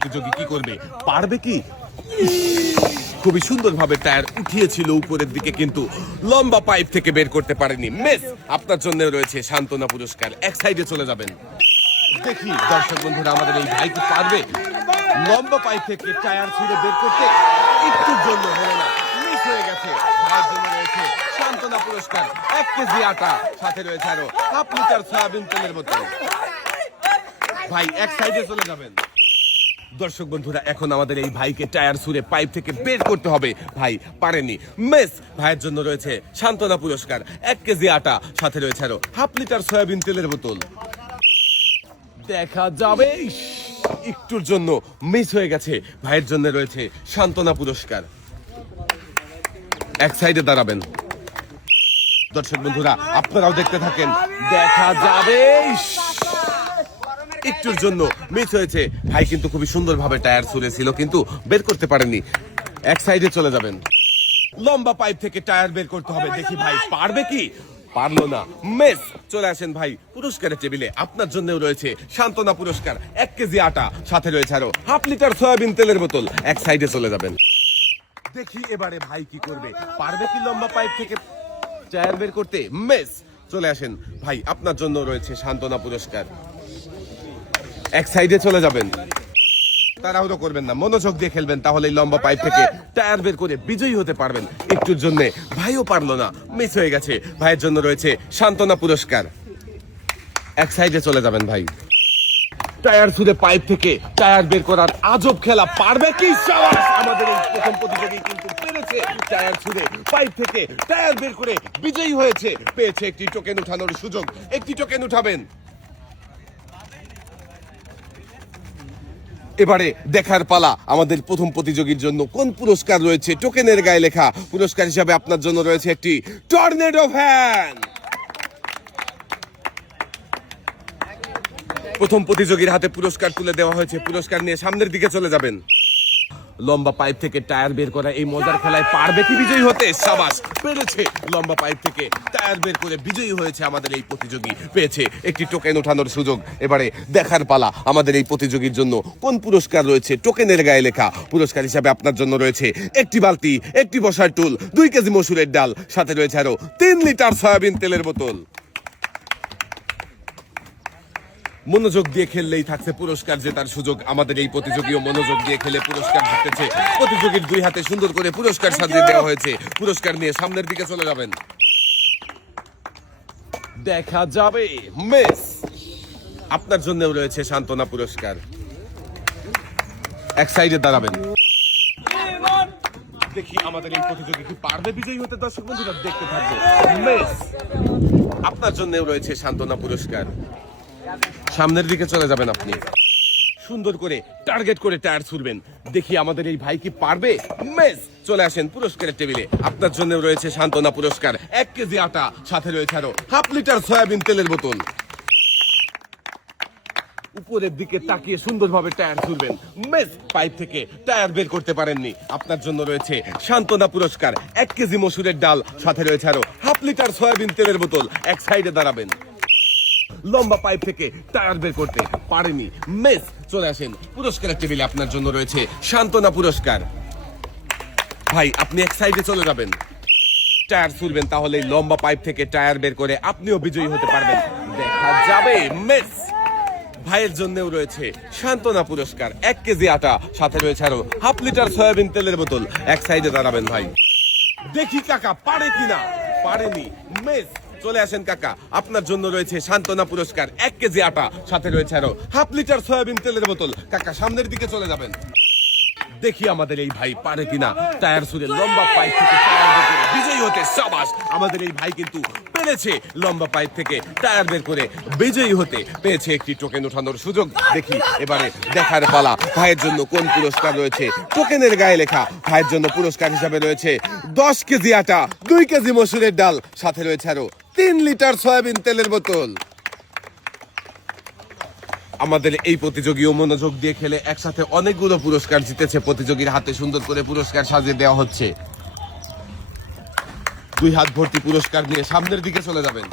প্রতিযোগী কি করবে, পারবে কি? খুবই সুন্দরভাবে টায়ার উঠিয়েছিল উপরের দিকে, কিন্তু লম্বা পাইপ থেকে বের করতে পারেনি। মিস, আপনার জন্য রয়েছে সান্ত্বনা পুরস্কার। এক সাইডে চলে যাবেন। দেখি দর্শক বন্ধুরা, আমাদের এই ভাই কি পারবে লম্বা পাইপ থেকে টায়ার ছিঁড়ে বের করতে? একটুর জন্য হলো না, মিস হয়ে গেছে। ভাইয়ের জন্য রয়েছে সান্ত্বনা পুরস্কার 1 কেজি আটা, সাথে রয়েছে আরো হাফ লিটার সয়াবিন তেলের বোতল। ভাই এক সাইডে চলে যাবেন। দর্শক বন্ধুরা, এখন আমাদের এই ভাইকে টায়ার ছুঁড়ে পাইপ থেকে বের করতে হবে। ভাই পারেনি, মিস। ভাইয়ের জন্য রয়েছে সান্ত্বনা পুরস্কার 1 কেজি আটা, সাথে রয়েছে আরো হাফ লিটার সয়াবিন তেলের বোতল। দেখা যাবে, একটুর জন্য মিস হয়ে গেছে। ভাইয়ের জন্য রয়েছে সান্ত্বনা পুরস্কার। এক সাইডে দাঁড়াবেন। দর্শক বন্ধুরা, আপনারাও দেখতে থাকেন। দেখা যাবে, একটুর জন্য মিস হয়েছে। ভাই কিন্তু খুবই সুন্দরভাবে টায়ার ছুঁড়েছিল, কিন্তু বের করতে পারেনি। এক সাইডে চলে যাবেন। লম্বা পাইপ থেকে টায়ার বের করতে হবে। দেখি ভাই পারবে কি? পারলো না, মিস। চলে আসেন ভাই পুরস্কারের টেবিলে। আপনার জন্য রয়েছে সান্ত্বনা পুরস্কার 1 কেজি আটা, সাথে রয়েছে আরো হাফ লিটার সয়াবিন তেলের বোতল। এক সাইডে চলে যাবেন। দেখি এবারে ভাই কি করবে, পারবে কি লম্বা পাইপ থেকে টায়ার বের করতে? মিস। চলে আসেন ভাই, আপনার জন্য রয়েছে সান্ত্বনা পুরস্কার। এক সাইডে চলে যাবেন। তাড়াহুড়ো করবেন না, মনোযোগ দিয়ে খেলবেন, তাহলে লম্বা পাইপ থেকে টায়ার বের করে বিজয়ী হতে পারবেন। একটুর জন্য ভাইও পারলো না, মিস হয়ে গেছে। ভাইয়ের জন্য রয়েছে সান্ত্বনা পুরস্কার। এক সাইডে চলে যাবেন ভাই। টায়ার ছুঁড়ে পাইপ থেকে টায়ার বের করার আজব খেলা, পারবে কি? সাবাস! আমাদের এই প্রথম প্রতিযোগী কিন্তু পেরেছে। টায়ার ছুঁড়ে পাইপ থেকে টায়ার বের করে বিজয়ী হয়েছে, পেয়েছে একটি টোকেন উঠানোর সুযোগ। একটি টোকেন উঠাবেন। এবারে দেখার পালা, আমাদের প্রথম প্রতিযোগীর জন্য কোন পুরস্কার রয়েছে। টোকেনের গায়ে লেখা পুরস্কার হিসাবে আপনার জন্য রয়েছে একটি টর্নেডো ফ্যান। প্রথম প্রতিযোগীর হাতে পুরস্কার তুলে দেওয়া হয়েছে। পুরস্কার নিয়ে সামনের দিকে চলে যাবেন। লম্বা পাইপ থেকে টায়ার বের করা এই মজার খেলায় পারবে কি বিজয়ী হতে? সাবাস, পেরেছে। লম্বা পাইপ থেকে টায়ার বের করে বিজয়ী হয়েছে আমাদের এই প্রতিযোগী, পেয়েছে একটি টোকেন ওঠানোর সুযোগ। এবারে দেখার পালা, আমাদের এই প্রতিযোগীর জন্য কোন পুরস্কার রয়েছে। টোকেনের গায়ে লেখা পুরস্কার হিসাবে আপনার জন্য রয়েছে একটি বালতি, একটি বসার টুল, 2 কেজি মসুরের ডাল, সাথে রয়েছে আরো 3 লিটার সয়াবিন তেলের বোতল। মনোযোগ দিয়ে খেললেই থাকছে পুরস্কার জেতার সুযোগ। আমাদের এই প্রতিযোগীও মনোযোগ দিয়ে খেলে পুরস্কার জিতেছে। প্রতিযোগীর 2 হাতে সুন্দর করে পুরস্কার সাজিয়ে দেওয়া হয়েছে। পুরস্কার নিয়ে সামনের দিকে চলে যাবেন। দেখা যাবে, মিস। আপনার জন্য রয়েছে সান্ত্বনা পুরস্কার। এক সাইডে দাঁড়াবেন। দেখি আমাদের এই প্রতিযোগী কি পারবে বিজয়ী হতে? দর্শক বন্ধুরা দেখতে থাকবে। মিস। আপনার জন্য রয়েছে সান্ত্বনা পুরস্কার। সামনের দিকে চলে যাবেন আপনি। সুন্দর করে টার্গেট করে টায়ার ছুড়বেন। দেখি আমাদের এই ভাই কি পারবে? মিস। চলে আসেন পুরস্কারের টেবিলে। আপনার জন্য রয়েছে সান্ত্বনা পুরস্কার 1 কেজি আটা, সাথে রয়েছে আরো হাফ লিটার সয়াবিন তেলের বোতল। উপরের দিকে তাকিয়ে সুন্দরভাবে টায়ার ছুড়বেন। মিস। পাইপ থেকে টায়ার বের করতে পারেননি। আপনার জন্য রয়েছে সান্ত্বনা পুরস্কার 1 কেজি মসুরের ডাল, সাথে রয়েছে আরো হাফ লিটার সয়াবিন তেলের বোতল। এক সাইডে দাঁড়াবেন। লম্বা পাইপ থেকে টায়ার বের করতে পারেনি, মিস। চলে আসেন পুরস্কারের টেবিলে। আপনার জন্য রয়েছে সান্ত্বনা পুরস্কার। ভাই আপনি এক সাইডে চলে যাবেন। টায়ার ছুড়বেন, তাহলে লম্বা পাইপ থেকে টায়ার বের করে আপনিও বিজয়ী হতে পারবেন। দেখা যাবে, মিস। ভাইয়ের জন্যও রয়েছে সান্ত্বনা পুরস্কার 1 কেজি আটা, সাথে রয়েছে আরো হাফ লিটার সয়াবিন তেলের বোতল। এক সাইডে দাঁড়াবেন ভাই। দেখি কাকা পারে কিনা। পারেনি, মিস। চলে আসেন কাকা, আপনার জন্য রয়েছে সান্ত্বনা পুরস্কার 1 কেজি আটা, সাথে রয়েছে আরো হাফ লিটার সয়াবিন তেলের বোতল। কাকা সামনের দিকে চলে যাবেন। দেখি আমাদের এই ভাই পারে কিনা টায়ার ছুঁড়ে লম্বা পাইপ থেকে টায়ার বের করে বিজয়ী হতে। সাবাস, আমাদের এই ভাই কিন্তু পেরেছে লম্বা পাইপ থেকে টায়ার বের করে বিজয়ী হতে, পেয়েছে একটি টোকেন ওঠানোর সুযোগ। দেখি এবারে দেখার পালা, ভাইয়ের জন্য কোন পুরস্কার রয়েছে। টোকেনের গায়ে লেখা ভাইয়ের জন্য পুরস্কার হিসাবে রয়েছে 10 কেজি আটা, 2 কেজি মসুরের ডাল, সাথে রয়েছে আরো 3 লিটার সয়াবিন তেলের বোতল। আমাদের এই প্রতিযোগীও মনোযোগ দিয়ে খেলে একসাথে অনেকগুলো পুরস্কার জিতেছে। প্রতিযোগীর হাতে সুন্দর করে পুরস্কার সাজিয়ে দেওয়া হচ্ছে। 2 হাত ভর্তি পুরস্কার নিয়ে সামনের দিকে চলে যাবেন।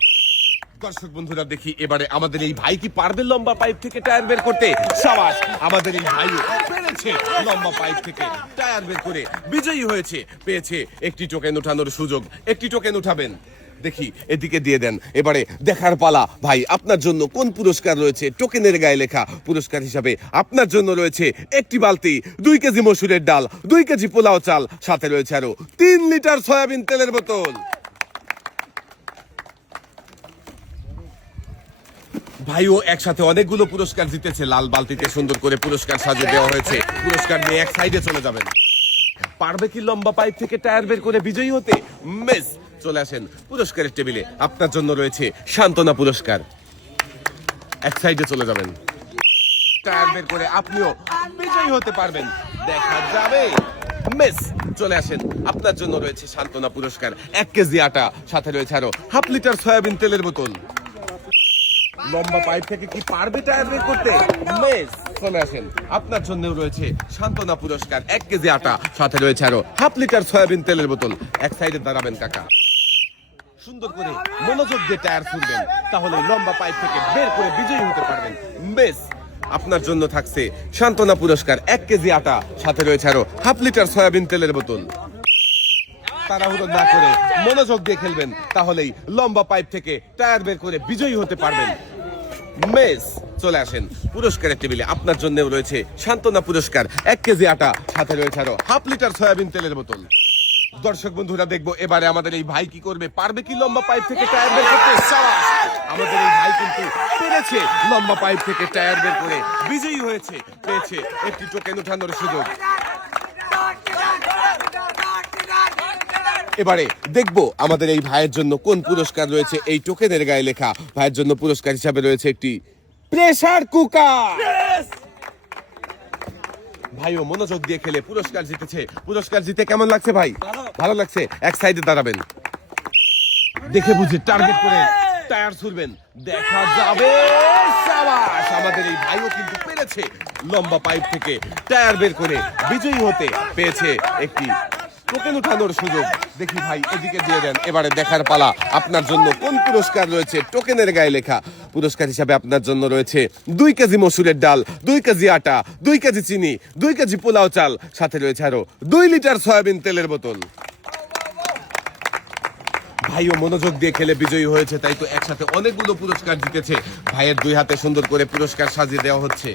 দর্শক বন্ধুরা দেখি এবারে আমাদের এই ভাই কি পারবে লম্বা পাইপ থেকে টায়ার বের করতে। সাবাস, আমাদের এই ভাই পেরেছে লম্বা পাইপ থেকে টায়ার বের করে বিজয়ী হয়েছে, পেয়েছে একটি টোকেন উঠানোর সুযোগ। একটি টোকেন উঠাবেন, দেখি এদিকে দিয়ে দেন। এবারে দেখার পালা ভাই, আপনার জন্য কোন পুরস্কার রয়েছে। টোকেনের গায়ে লেখা পুরস্কার হিসাবে আপনার জন্য রয়েছে একটি বালতি, 2 কেজি মসুরের ডাল, 2 কেজি পোলাও চাল, সাথে রয়েছে আরো 3 লিটার সয়াবিন তেলের বোতল। ভাইও একসাথে অনেকগুলো পুরস্কার জিতেছে। লাল বালতিতে সুন্দর করে পুরস্কার সাজিয়ে দেওয়া হয়েছে। পুরস্কার নিয়ে এক সাইডে চলে যাবেন। পারবে কি লম্বা পাইপ থেকে টায়ার বের করে বিজয়ী হতে? মিস, চলে আসেন পুরস্কারের টেবিলে। আপনার জন্য রয়েছে সান্ত্বনা পুরস্কার। এক সাইডে চলে যাবেন। টায়ার বের করে আপনিও বিজয়ী হতে পারবেন, দেখা যাবে। মিস, চলে আসেন, আপনার জন্য রয়েছে সান্ত্বনা পুরস্কার। 1 কেজি আটা, সাথে রয়েছে আরো 1/2 লিটার সয়াবিন তেলের বোতল। লম্বা পাইপ থেকে কি পারবে টায়ার বের করতে? মিস, চলে আসেন, আপনার জন্য রয়েছে সান্ত্বনা পুরস্কার। 1 কেজি আটা, সাথে রয়েছে আরো 1/2 লিটার সয়াবিন তেলের বোতল। এক সাইডে দাঁড়াবেন কাকা, সুন্দর করে মনোযোগ দিয়ে টায়ার ছুড়বেন, তাহলে লম্বা পাইপ থেকে বের করে বিজয়ী হতে পারবেন। মিস, আপনার জন্য থাকছে সান্ত্বনা পুরস্কার। 1 কেজি আটা, সাথে রয়েছে আরো 1/2 লিটার সয়াবিন তেলের বোতল। তাড়াহুড়ো না করে মনোযোগ দিয়ে খেলবেন, তাহলেই লম্বা পাইপ থেকে টায়ার বের করে বিজয়ী হতে পারবেন। মিস, চলে আসেন পুরস্কারের টেবিলে। আপনার জন্য রয়েছে সান্ত্বনা পুরস্কার। 1 কেজি আটা, সাথে রয়েছে আরো 1/2 লিটার সয়াবিন তেলের বোতল। দর্শক বন্ধুরা দেখবো এবারে আমাদের এই ভাই কি করবে। পারবে কি লম্বা পাইপ থেকে টায়ার বের করতে? সাবাস, আমাদের এই ভাই কিন্তু পেরেছে লম্বা পাইপ থেকে টায়ার বের করে বিজয়ী হয়েছে, পেয়েছে একটি টোকেন উঠানোর সুযোগ। এবারে দেখবো আমাদের এই ভাইয়ের জন্য কোন পুরস্কার রয়েছে। এই টোকেনের গায়ে লেখা ভাইয়ের জন্য পুরস্কার হিসাবে রয়েছে একটি প্রেসার কুকার। ভাইও মনোযোগ দিয়ে খেলে পুরস্কার জিতেছে। পুরস্কার জিতে কেমন লাগছে ভাই? ভালো লাগছে। এক সাইডে দাঁড়াবেন, দেখে বুঝে টার্গেট করে টায়ার ছুড়বেন, দেখা যাবে। সাবাস, আমাদের এই ভাইও কিন্তু পেরেছে লম্বা পাইপ থেকে টায়ার বের করে বিজয়ী হতে, পেয়েছে একটি টোকেন উঠানোর সুযোগ। দেখি ভাই এদিকে দিয়ে দেন। এবারে দেখার পালা, আপনার জন্য কোন পুরস্কার রয়েছে। টোকেনের গায়ে লেখা পুরস্কার হিসাবে আপনার জন্য রয়েছে 2 কেজি মসুরের ডাল, 2 কেজি আটা, 2 কেজি চিনি, 2 কেজি পোলাও চাল, সাথে রয়েছে আরো 2 লিটার সয়াবিন তেলের বোতল। ভাইও মনোযোগ দিয়ে খেলে বিজয়ী হয়েছে, তাই তো একসাথে অনেকগুলো পুরস্কার জিতেছে। ভাইয়ের 2 হাতে সুন্দর করে পুরস্কার সাজিয়ে দেওয়া হচ্ছে।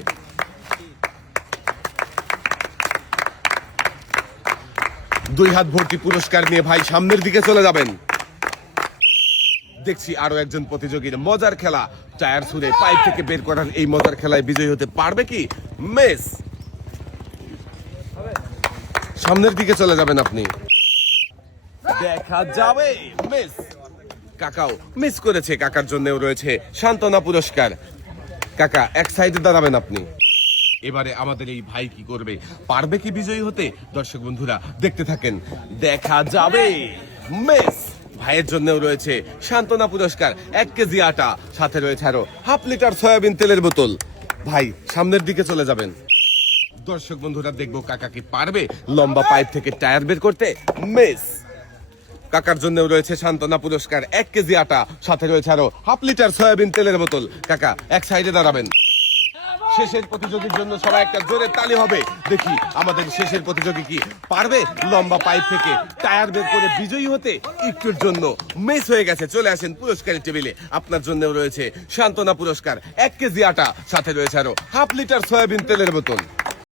দুই হাত ভর্তি পুরস্কার নিয়ে ভাই সামনের দিকে চলে যাবেন। দেখছি আরো একজন প্রতিযোগীর মজার খেলা, টায়ার ছুঁড়ে পাইপ থেকে বের করার এই মজার খেলায় বিজয়ী হতে পারবে কি? মিস, সামনের দিকে চলে যাবেন আপনি, দেখা যাবে। মিস, কাকাও মিস করেছে। কাকার জন্যও রয়েছে সান্ত্বনা পুরস্কার। কাকা এক সাইডে দাঁড়াবেন আপনি। এবারে আমাদের এই ভাই কি করবে, পারবে কি বিজয়ী হতে? দর্শক বন্ধুরা দেখতে থাকেন, দেখা যাবে। মিস, ভাইয়ের জন্যও রয়েছে সান্ত্বনা পুরস্কার। 1 কেজি আটা, সাথে রয়েছে আরো 1/2 লিটার সয়াবিন তেলের বোতল। ভাই সামনের দিকে চলে যাবেন। দর্শক বন্ধুরা দেখবো কাকা কি পারবে লম্বা পাইপ থেকে টায়ার বের করতে। মিস, কাকার জন্য রয়েছে সান্ত্বনা পুরস্কার। 1 কেজি আটা, সাথে রয়েছে আরো 1/2 লিটার সয়াবিন তেলের বোতল। কাকা এক সাইডে দাঁড়াবেন। শেষের প্রতিযোগীর জন্য সবাই একটা জোরে তালি হবে। দেখি আমাদের শেষের প্রতিযোগী কি পারবে লম্বা পাইপ থেকে টায়ার বের করে বিজয়ী হতে। একটুর জন্য মিস হয়ে গেছে। চলে আসেন পুরস্কারের টেবিলে। আপনার জন্য রয়েছে সান্ত্বনা পুরস্কার। 1 কেজি আটা, সাথে রয়েছে আরো 1/2 লিটার সয়াবিন তেলের বোতল।